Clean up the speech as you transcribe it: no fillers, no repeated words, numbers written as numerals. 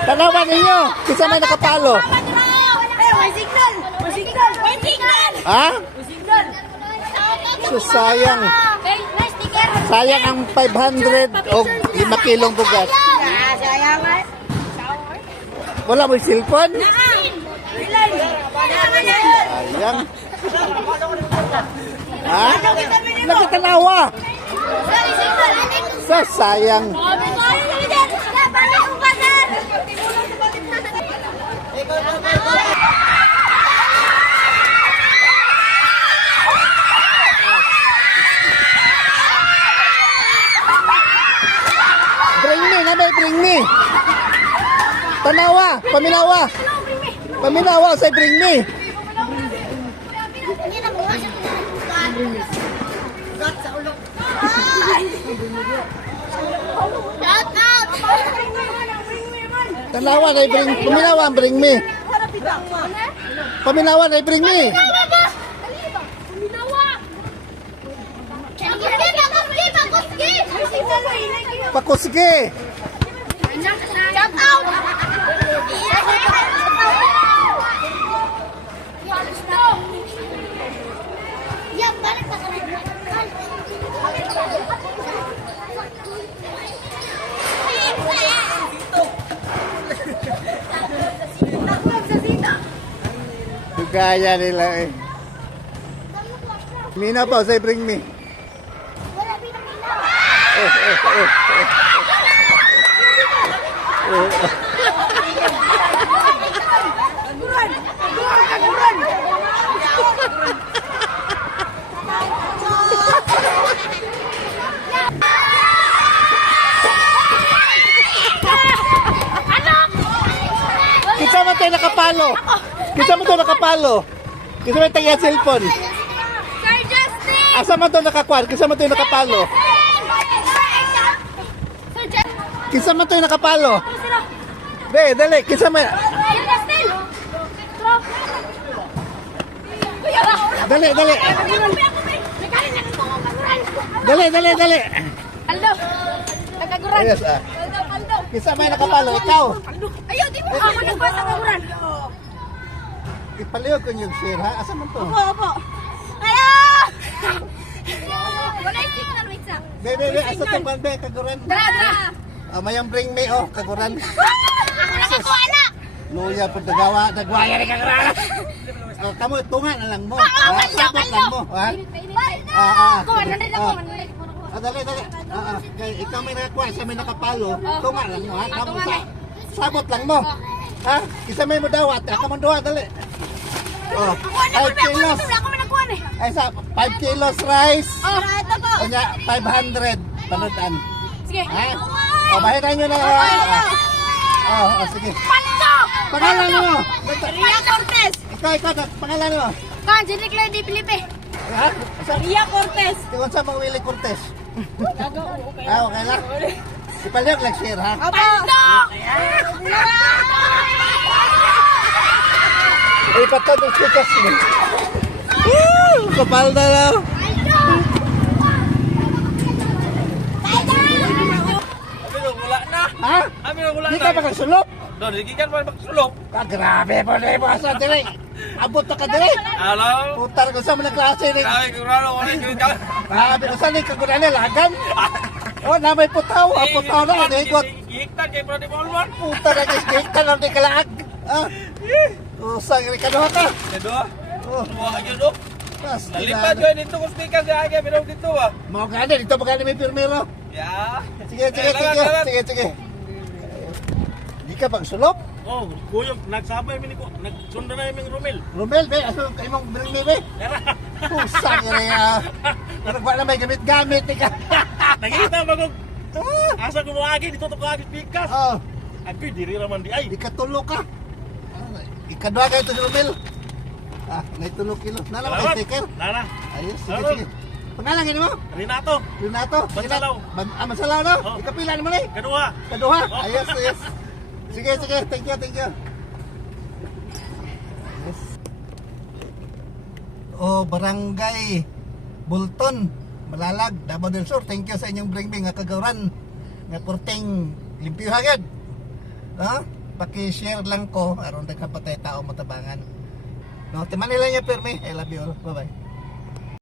Tanawan ninyo. Kisa may nakapalo. May signal! May signal! May signal! Ha? May signal! So, sayang. May sticker! Sayang ang 500 o 5 kilong bugas. Sayang nga. Wala mo yung cellphone? Ilan? Sayang. Ha? Nagkatanawa. Sorry, signal! Sa sayang. Bring me, nabe, bring me. Tanawa, paminawa. Paminawa sa bring me. Shout out! Tanawa na bring, paminawa bring me. Paminawa na bring me. Pakusige. Shout out! Yan, balik pa Gaya nila eh. Mina pa, say bring me. Wala pinakita. Kaguran! Kaguran! Kaguran! Kita mo tayo nakapalo. Kita mo tayo nakapalo. Kita mo tayo cellphone. Sir Justin! Asa mo tayo nakakuan? Kita mo tayo nakapalo. Sir Justin! Kita mo tayo nakapalo. Be, dali. Kita mo. Sir Justin! Dali, dali. Dali, dali, dali. Aldo! Nagkaguran! Yes, ah. Aldo! Aldo! Kita mo nakapalo. Ikaw. Ayaw, di mo ako nagbasa kaguran! Ipaliw ko yung share ha. Asa mo to? Opo! Ayaw! Wala yung signal, wait lang. Be, be, be. Asa to pan, be. Kaguran. Dara, dara! Mayang bring me, oh. Kaguran. Ako nakakuha na! Luya po nagawa. Nagwaya rin kaguran. Oh, kamu tunga na lang mo. Kaldo, Sabot lang mo. Ha? Kuha na rin ako. Dali, dali. Kaya ikaw may nakakuha, isa may nakapalo. Tunga lang mo, ha? Kamu tunga sa, na. sabot lang mo. Ha? Isa may mudawat. Ako man duwa, dali. Oh, Kuha na 5 kilos. Ako may nakuha na eh. Ay, sa 5 kilos rice. Oh, ito po. Kanya, 500. Panudan. Sige. Ha? O, bahiran nyo na. Sige. Paldo! Pangalan mo. Ria Cortez! Ikaw, pangalan mo. Kan, Jenny Claire Di Felipe. Ha? Sa Ria Cortez. Tingon sa mga Willie Cortez. Okay Okay lang. Ipaliwag lang share, ha? Paldo! Ay, patadong sikas mo. Woo! Kapal na lang. Wala na. Ha? Amin ang wala Di na. ka makasulok? Doon, gigikan pa magsulok. Grabe po na yung asa dire. Abot na ka dire. Alam. Putar ko sa mga klase ni. Sabi ko rano, wala yung gigikan. Grabe ko sa ni kagurane lagan. Oh, na may putaw. Putaw na. Nigot. Gigiktan kay Brody Paulman. Putar na kis ka lang di kalaag. Ah. Usang rin ka doon ka. Ito, Oh, buha yun, oh. pas. Nalipad yun dito kung sticker sa akin, pero dito ah. Mau ganda dito maganda may pirmero. Ya. Sige, sige, sige. Sige, sige. Di ka pang sulok. Oh, kuyog, nagsabay mi ko, nagsundo na yung Romel. Romel, be, aso kayo mong bilang ni be. Pusang rin ah. Nagwa na may gamit-gamit. Ika. Nakita mo kung asa ko mo agi dito to ko agi pikas. Oh, Agoy diri raman di ay. di ka tulo ka. Ikadwa kayo to si Romel. Ah, may tulo kilo. Nala mo kay sticker. Nana, Ayos, sige, sige. Pangalan gani mo? Renato, Renato. Mansalaw. Mansalaw, no? Oh. Ikapila naman eh. kadua. Kaduha. Ayos, ayos. Sige, sige. Thank you, thank you. Yes. Oh, Barangay Bulton, Malalag, Davao del Sur. Thank you sa inyong bring nga kagawaran. nga purting limpyo hagad. No? Paki-share lang ko aron daghan pa tayo tao matabangan. No, timan nila niya permi. I love you all. Bye-bye.